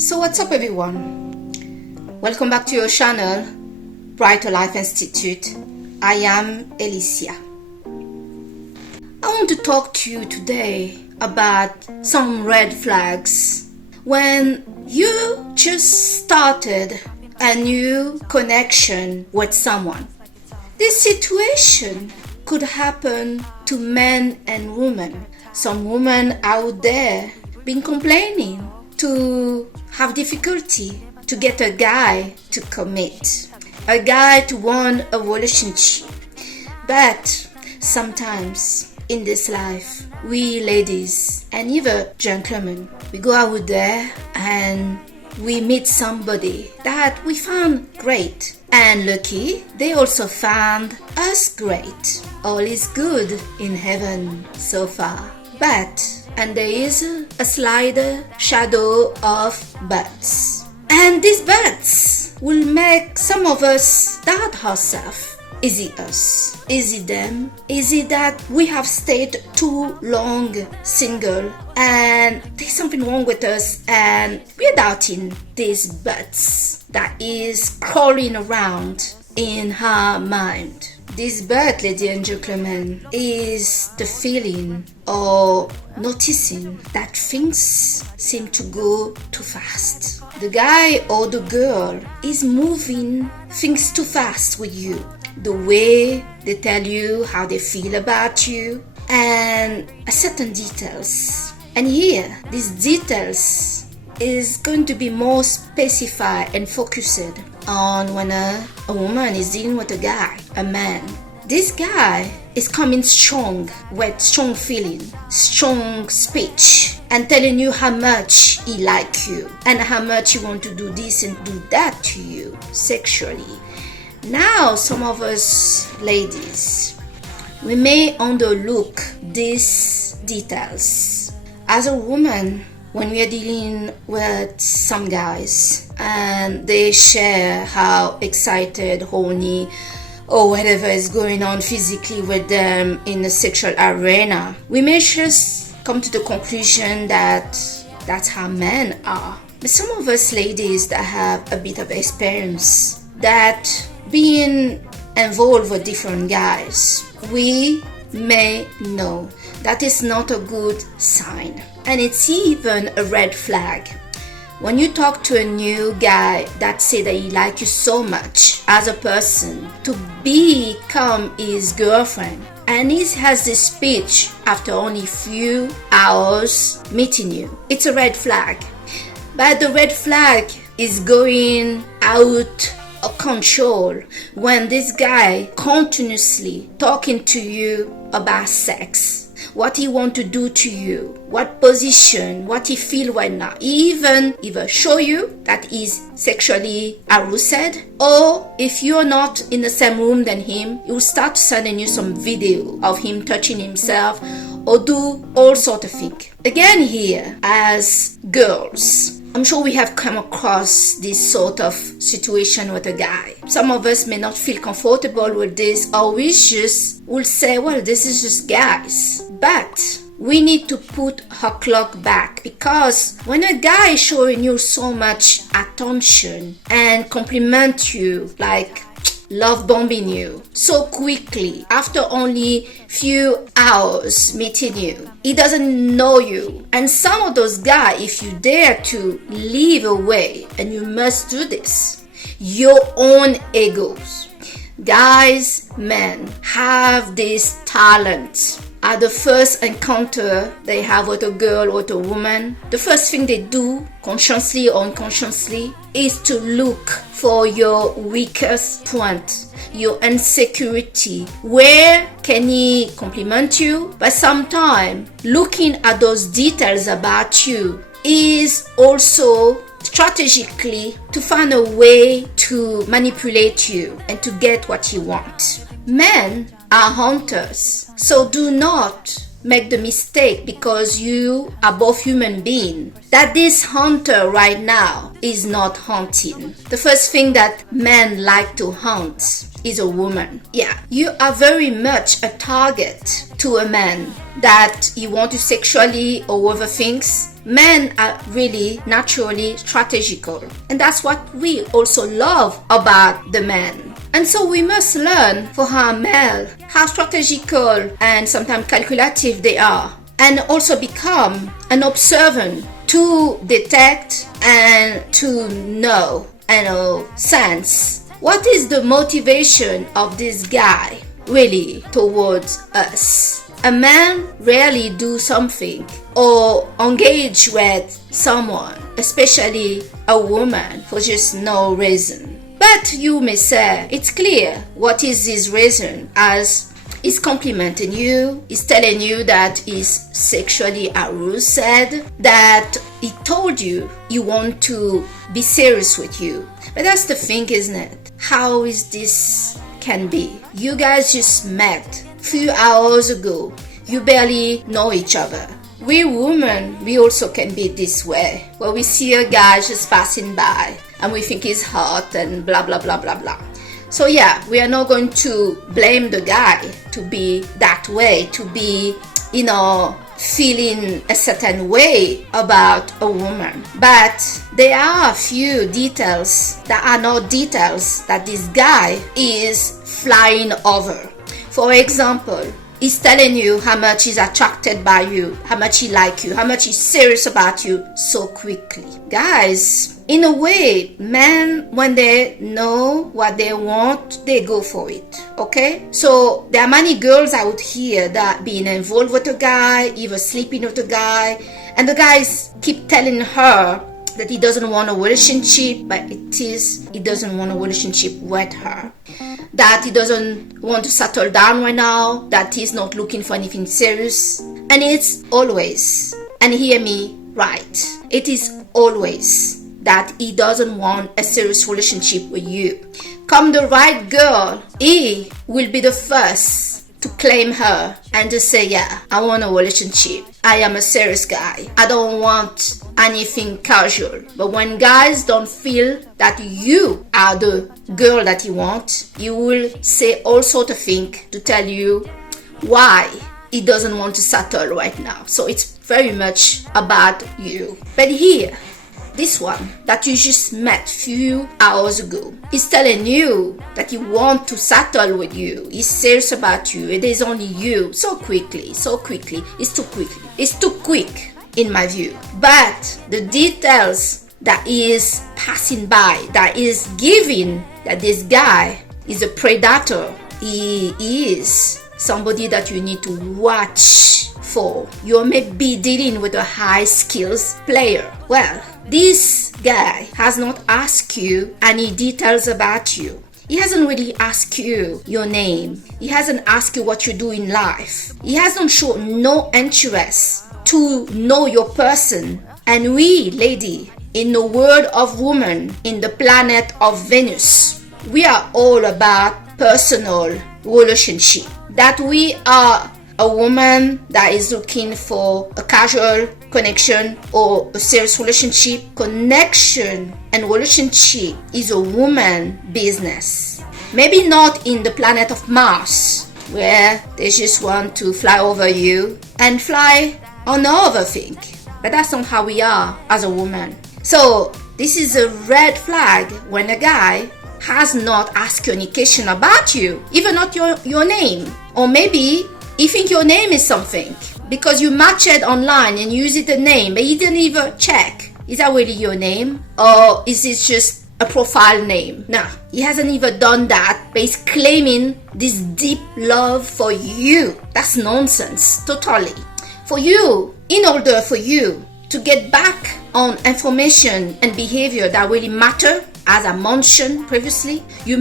So what's up everyone? Welcome back to your channel, Brighter Life Institute. I am Alicia. I want to talk to you today about some red flags when you just started a new connection with someone. This situation could happen to men and women. Some women out there been complaining to have difficulty to get a guy to commit, a guy to want a relationship. But sometimes in this life, we ladies and even gentlemen, we go out there and we meet somebody that we found great. And lucky, they also found us great. All is good in heaven so far. And there is a slight shadow of buts. And these buts will make some of us doubt ourselves. Is it us? Is it them? Is it that we have stayed too long single and there's something wrong with us and we're doubting these buts that is crawling around in our mind? This but, ladies and gentlemen, is the feeling or noticing that things seem to go too fast. The guy or the girl is moving things too fast with you. The way they tell you how they feel about you and certain details. And here, these details is going to be more specified and focused on when a woman is dealing with a guy, a man. This guy is coming strong with strong feeling, strong speech, and telling you how much he likes you and how much he want to do this and do that to you sexually. Now, some of us ladies, we may underlook these details. As a woman, when we are dealing with some guys and they share how excited, horny, or whatever is going on physically with them in the sexual arena, we may just come to the conclusion that that's how men are. But some of us ladies that have a bit of experience, that being involved with different guys, we may know that is not a good sign. And it's even a red flag. When you talk to a new guy that say that he likes you so much as a person to become his girlfriend, and he has this speech after only few hours meeting you, it's a red flag. But the red flag is going out of control when this guy continuously talking to you about sex, what he want to do to you, what position, what he feel right now. He even either show you that he's sexually aroused, or if you're not in the same room than him, he will start sending you some video of him touching himself or do all sort of things. Again here, as girls, I'm sure we have come across this sort of situation with a guy. Some of us may not feel comfortable with this, or we just will say, well, this is just guys. But we need to put our clock back, because when a guy is showing you so much attention and compliment you, like love bombing you so quickly after only few hours meeting you, he doesn't know you. And some of those guys, if you dare to leave away, and you must do this, your own egos. Guys, men have this talent. At the first encounter they have with a girl or a woman, the first thing they do, consciously or unconsciously, is to look for your weakest point, your insecurity. Where can he compliment you? But sometimes looking at those details about you is also strategically to find a way to manipulate you and to get what you want. Men are hunters, so do not make the mistake, because you are both human beings, that this hunter right now is not hunting. The first thing that men like to hunt is a woman. Yeah, you are very much a target to a man that you want to sexually or other things. Men are really naturally strategical, and that's what we also love about the men. And so we must learn for our male how strategical and sometimes calculative they are, and also become an observant to detect and to know and sense what is the motivation of this guy really towards us. A man rarely do something or engage with someone, especially a woman, for just no reason. But you may say, it's clear what is his reason, as he's complimenting you, he's telling you that he's sexually aroused, that he told you he want to be serious with you. But that's the thing, isn't it? How is this can be? You guys just met few hours ago. You barely know each other. We women, we also can be this way, where we see a guy just passing by and we think he's hot and blah blah blah blah blah. So yeah, we are not going to blame the guy to be that way, to be, feeling a certain way about a woman. But there are a few details that are not details that this guy is flying over. For example, he's telling you how much he's attracted by you, how much he likes you, how much he's serious about you so quickly. Guys, in a way, men, when they know what they want, they go for it, okay? So there are many girls out here that being involved with a guy, even sleeping with a guy, and the guys keep telling her that he doesn't want a relationship, but he doesn't want a relationship with her. That he doesn't want to settle down right now, that he's not looking for anything serious. And it's always, and hear me right, it is always that he doesn't want a serious relationship with you. Come the right girl, he will be the first to claim her and to say, yeah, I want a relationship. I am a serious guy. I don't want anything casual. But when guys don't feel that you are the girl that you want, he will say all sorts of things to tell you why he doesn't want to settle right now. So it's very much about you. But here, this one that you just met few hours ago is telling you that he wants to settle with you. He's serious about you. It is only you. So quickly. It's too quickly. It's too quick in my view. But the details that he is passing by, that is giving that this guy is a predator. He is somebody that you need to watch for. You may be dealing with a high skills player. Well, this guy has not asked you any details about you. He hasn't really asked you your name. He hasn't asked you what you do in life. He hasn't shown no interest to know your person. And we, lady, in the world of woman, in the planet of Venus, we are all about personal relationship. That we are a woman that is looking for a casual connection or a serious relationship. Connection and relationship is a woman business. Maybe not in the planet of Mars, where they just want to fly over you and fly on other thing. But that's not how we are as a woman. So this is a red flag when a guy has not asked you any question about you, even not your name. Or maybe he think your name is something because you match it online and use it a name, but he didn't even check. Is that really your name? Or is it just a profile name? No, he hasn't even done that, but he's claiming this deep love for you. That's nonsense, totally. For you, in order for you to get back on information and behavior that really matter, as I mentioned previously, you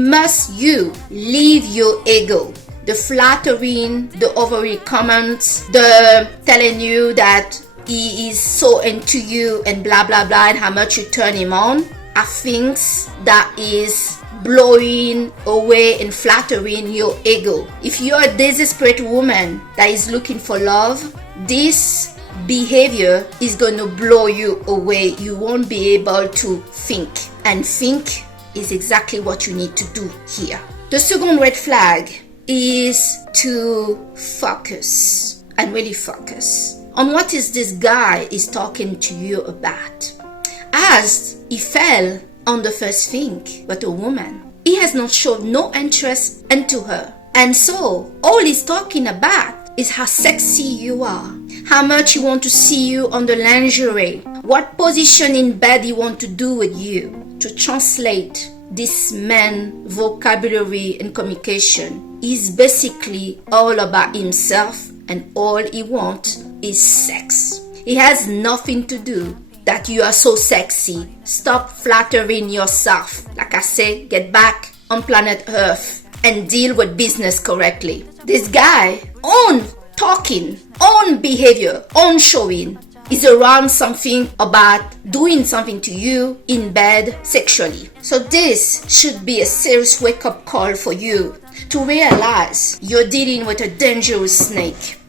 leave your ego. The flattering, the overly comments, the telling you that he is so into you and blah blah blah and how much you turn him on are things that is blowing away and flattering your ego. If you're a desperate woman that is looking for love, this behavior is going to blow you away. You won't be able to think. And think is exactly what you need to do here. The second red flag is to focus and really focus on what is this guy is talking to you about. As he fell on the first thing, but a woman, he has not shown no interest into her. And so all he's talking about is how sexy you are, how much he want to see you on the lingerie, what position in bed he want to do with you. To translate this man vocabulary and communication is basically all about himself, and all he wants is sex. It has nothing to do that you are so sexy. Stop flattering yourself. Like I say, get back on planet Earth and deal with business correctly. This guy, own talking, own behavior, own showing, is around something about doing something to you in bed sexually. So this should be a serious wake-up call for you to realize you're dealing with a dangerous snake.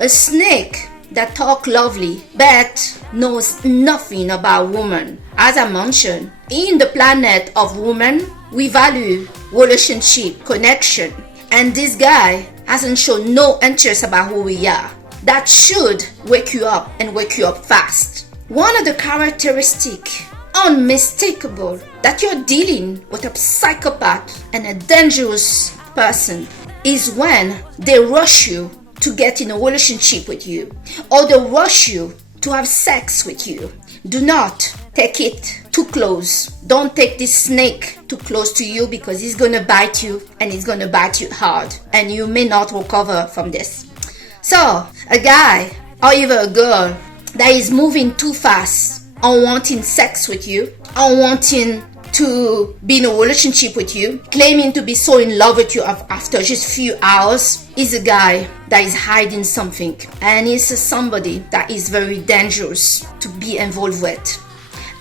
A snake that talk lovely but knows nothing about woman. As I mentioned, in the planet of women, we value relationship, connection, and this guy hasn't shown no interest about who we are. That should wake you up and wake you up fast. One of the characteristics unmistakable that you're dealing with a psychopath and a dangerous person is when they rush you to get in a relationship with you, or they rush you to have sex with you. Do not take it too close. Don't take this snake too close to you, because he's gonna bite you, and he's gonna bite you hard, and you may not recover from this. So, a guy or even a girl that is moving too fast on wanting sex with you, on wanting to be in a relationship with you, claiming to be so in love with you after just a few hours, is a guy that is hiding something, and is somebody that is very dangerous to be involved with.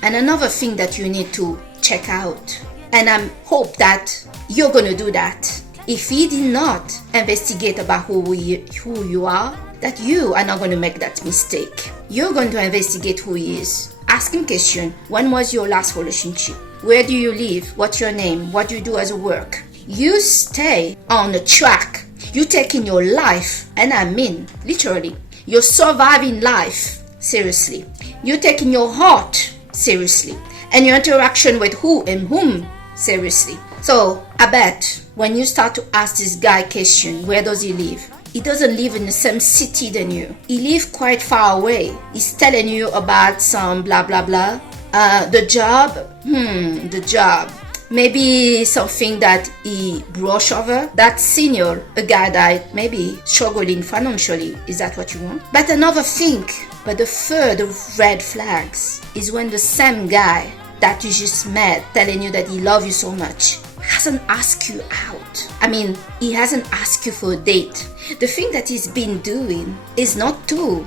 And another thing that you need to check out, and I hope that you're going to do that, if he did not investigate about who you are, that you are not going to make that mistake. You're going to investigate who he is. Ask him question. When was your last relationship? Where do you live? What's your name? What do you do as a work? You stay on the track. You taking your life, and I mean literally, you're surviving life seriously. You're taking your heart seriously, and your interaction with who and whom seriously. So I bet when you start to ask this guy question, where does he live? He doesn't live in the same city than you. He lives quite far away. He's telling you about some blah blah blah. The job. Maybe something that he brush over. That's senior, a guy that maybe struggling financially. Is that what you want? But another thing, but the third red flags is when the same guy that you just met telling you that he loves you so much hasn't asked you out. I mean, he hasn't asked you for a date. The thing that he's been doing is not to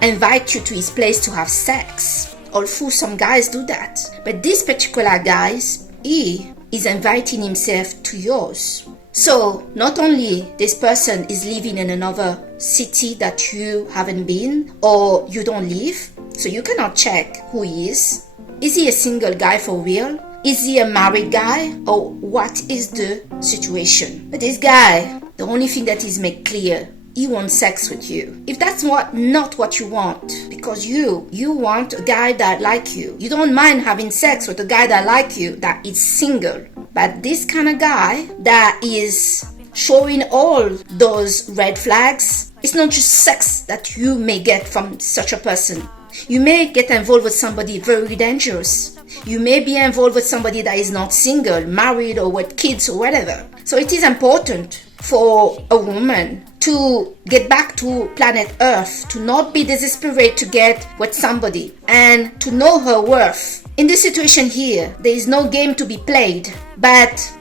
invite you to his place to have sex. Although some guys do that. But this particular guy, he is inviting himself to yours. So not only this person is living in another city that you haven't been or you don't live, so you cannot check who he is. Is he a single guy for real? Is he a married guy? Or what is the situation? But this guy, the only thing that is made clear, he wants sex with you. If that's not what you want, because you want a guy that like you. You don't mind having sex with a guy that like you, that is single. But this kind of guy that is showing all those red flags, it's not just sex that you may get from such a person. You may get involved with somebody very dangerous. You may be involved with somebody that is not single, married, or with kids or whatever. So it is important for a woman to get back to planet Earth, to not be desperate to get with somebody, and to know her worth. In this situation here, there is no game to be played, but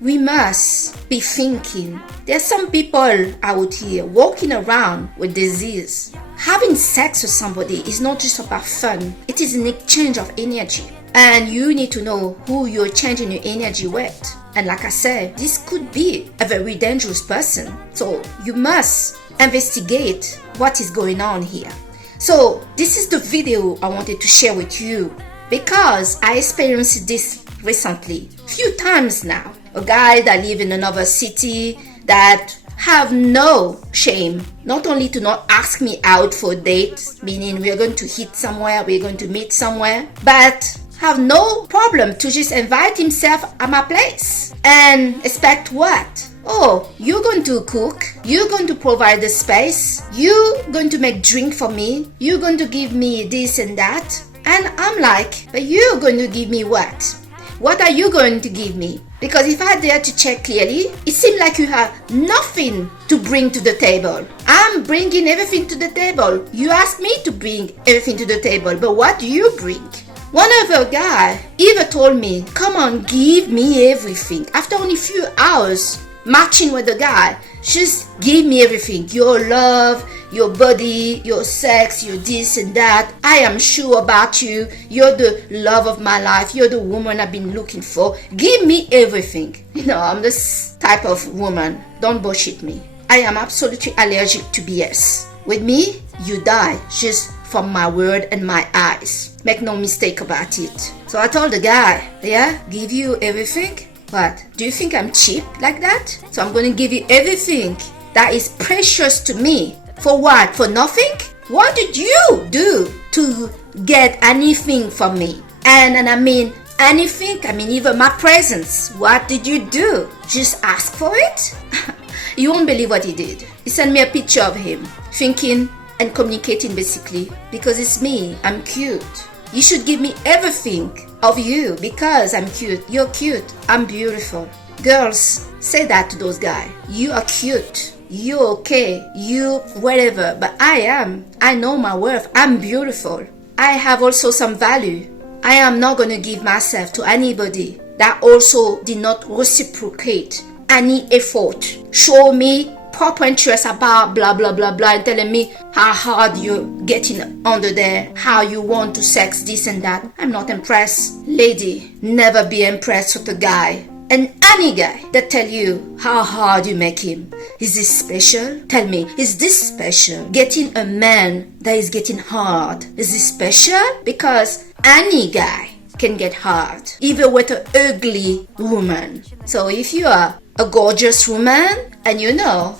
we must be thinking. There are some people out here walking around with disease. Having sex with somebody is not just about fun. It is an exchange of energy. And you need to know who you're changing your energy with. And like I said, this could be a very dangerous person. So you must investigate what is going on here. So this is the video I wanted to share with you because I experienced this recently, few times now. A guy that live in another city that have no shame, not only to not ask me out for a date, meaning we're going to hit somewhere, we're going to meet somewhere, but have no problem to just invite himself at my place and expect what? Oh, you're going to cook, you're going to provide the space, you're going to make drink for me, you're going to give me this and that. And I'm like, but you're going to give me what? What are you going to give me? Because if I dare to check clearly, it seems like you have nothing to bring to the table. I'm bringing everything to the table. You asked me to bring everything to the table, but what do you bring? One other guy even told me, come on, give me everything. After only a few hours matching with the guy, just give me everything. Your love, your body, your sex, your this and that. I am sure about you. You're the love of my life. You're the woman I've been looking for. Give me everything. You know, I'm this type of woman. Don't bullshit me. I am absolutely allergic to BS. With me, you die just from my word and my eyes. Make no mistake about it. So I told the guy, yeah, give you everything? What? Do you think I'm cheap like that? So I'm going to give you everything that is precious to me. For what? For nothing? What did you do to get anything from me? And I mean anything, I mean even my presence. What did you do? Just ask for it? You won't believe what he did. He sent me a picture of him, thinking and communicating basically, because it's me, I'm cute. You should give me everything of you because I'm cute. You're cute, I'm beautiful. Girls, say that to those guys. You are cute. You okay, you whatever, but I know my worth. I'm beautiful. I have also some value. I am not going to give myself to anybody that also did not reciprocate any effort. Show me proper interest about blah blah blah blah and telling me how hard you're getting under there, how you want to sex this and that. I'm not impressed. Lady, never be impressed with a guy. And any guy that tell you how hard you make him. Is this special? Tell me, is this special? Getting a man that is getting hard, is this special? Because any guy can get hard, even with an ugly woman. So if you are a gorgeous woman and you know,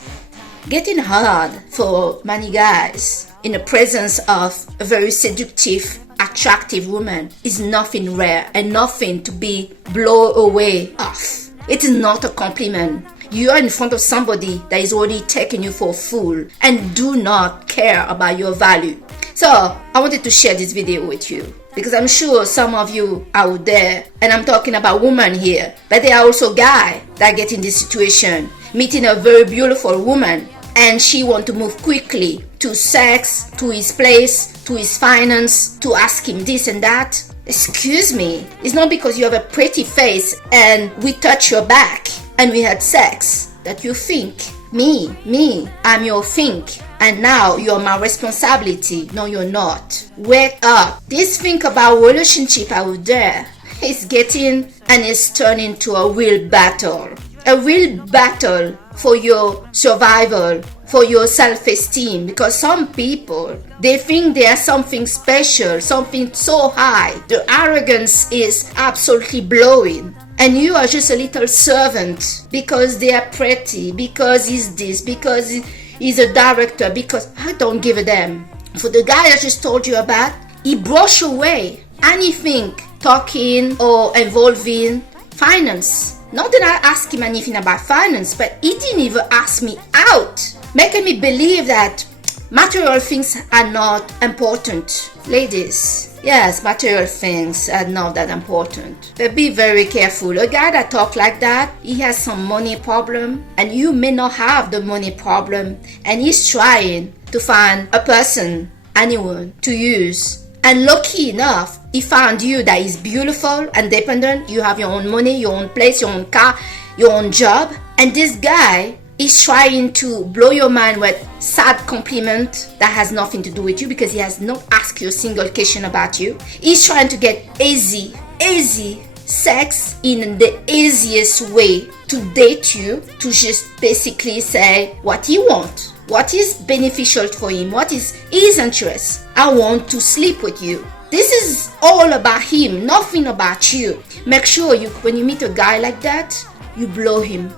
getting hard for many guys in the presence of a very seductive, attractive woman is nothing rare and nothing to be blown away off. It is not a compliment. You are in front of somebody that is already taking you for a fool and do not care about your value. So I wanted to share this video with you because I'm sure some of you out there, and I'm talking about women here, but there are also guys that get in this situation, meeting a very beautiful woman and she want to move quickly to sex, to his place, to his finance, to ask him this and that. Excuse me, it's not because you have a pretty face and we touch your back and we had sex that you think me, I'm your think, and now you're my responsibility. No, you're not. Wake up. This thing about relationship out there is getting and is turning to a real battle. A real battle for your survival, for your self-esteem, because some people, they think they are something special, something so high. The arrogance is absolutely blowing. And you are just a little servant because they are pretty, because he's this, because he's a director, because I don't give a damn. For the guy I just told you about, he brushed away anything talking or involving finance. Not that I asked him anything about finance, but he didn't even ask me out, making me believe that material things are not important. Ladies, yes, material things are not that important. But be very careful. A guy that talks like that, he has some money problem, and you may not have the money problem, and he's trying to find a person, anyone, to use. And lucky enough, he found you that is beautiful, independent, you have your own money, your own place, your own car, your own job. And this guy is trying to blow your mind with sad compliment that has nothing to do with you because he has not asked you a single question about you. He's trying to get easy easy sex in the easiest way to date you, to just basically say what he wants, what is beneficial for him, what is his interest. I want to sleep with you. This is all about him, nothing about you. Make sure when you meet a guy like that, you blow him.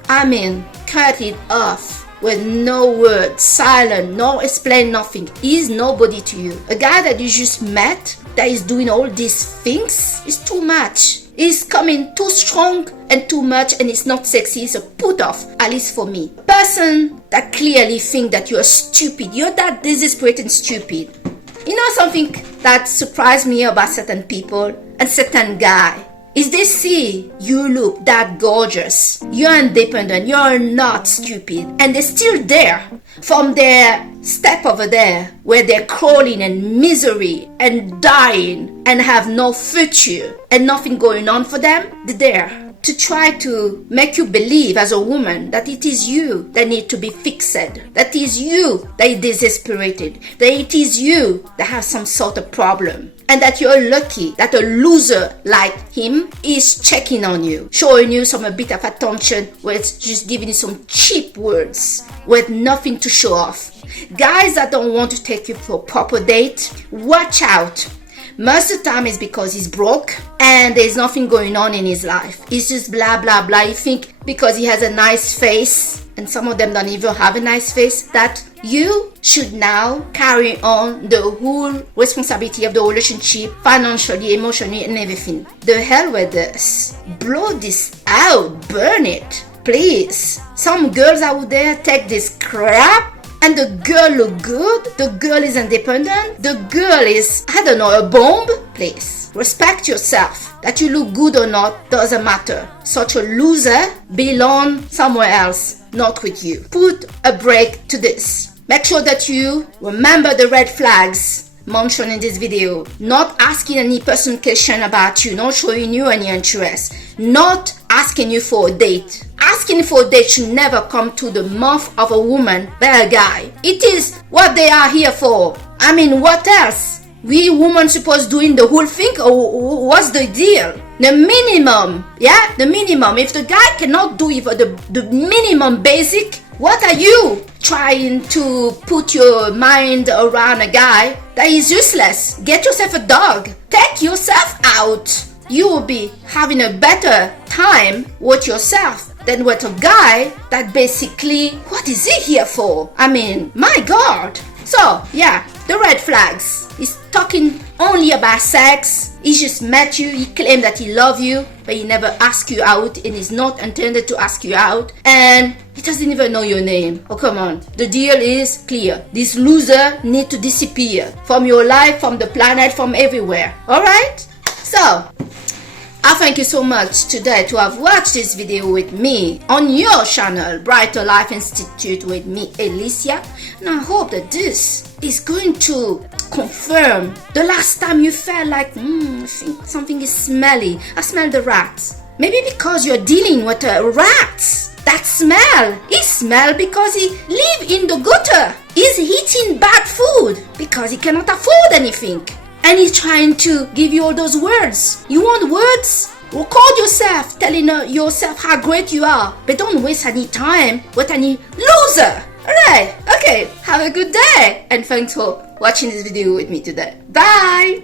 Cut it off with no words, silent, no explain nothing. He's nobody to you. A guy that you just met that is doing all these things is too much. He's coming too strong and too much, and it's not sexy. It's a put off, at least for me. Person that clearly think that you're stupid. You're that desperate and stupid. You know something that surprised me about certain people and certain guy is they see you look that gorgeous, you're independent, you're not stupid, and they're still there from their step over there where they're crawling in misery and dying and have no future and nothing going on for them. They're there to try to make you believe as a woman that it is you that need to be fixed, that is you that is desesperated, that it is you that has some sort of problem, and that you're lucky that a loser like him is checking on you, showing you some a bit of attention, with just giving you some cheap words with nothing to show off. Guys that don't want to take you for a proper date, watch out. Most of the time it's because he's broke and there's nothing going on in his life. He's just blah blah blah. You think because he has a nice face, and some of them don't even have a nice face, that you should now carry on the whole responsibility of the relationship, financially, emotionally, and everything. The hell with this. Blow this out. Burn it. Please. Some girls out there take this crap, and the girl look good, the girl is independent, the girl is, I don't know, a bomb. Please, respect yourself. That you look good or not doesn't matter. Such a loser belong somewhere else, not with you. Put a break to this. Make sure that you remember the red flags mentioned in this video. Not asking any personal question about you, not showing you any interest, not asking you for a date. Asking for a date should never come to the mouth of a woman by a guy. It is what they are here for. What else? We women supposed doing the whole thing, or what's the deal? The minimum, yeah? The minimum. If the guy cannot do even the minimum basic, what are you trying to put your mind around a guy that is useless? Get yourself a dog. Take yourself out. You will be having a better time with yourself than with a guy that basically, what is he here for? My God. So, yeah, the red flags. He's talking only about sex. He just met you. He claimed that he loves you, but he never asked you out, and he's not intended to ask you out. And he doesn't even know your name. Oh, come on. The deal is clear. This loser needs to disappear from your life, from the planet, from everywhere. All right? So, I thank you so much today to have watched this video with me on your channel, Brighter Life Institute, with me, Alicia. And I hope that this is going to confirm the last time you felt like, I think something is smelly. I smell the rats. Maybe because you're dealing with rats. That smell. He smell because he live in the gutter. He's eating bad food because he cannot afford anything. And he's trying to give you all those words. You want words? Record yourself, telling yourself how great you are. But don't waste any time with any loser. Alright, okay. Have a good day. And thanks for watching this video with me today. Bye.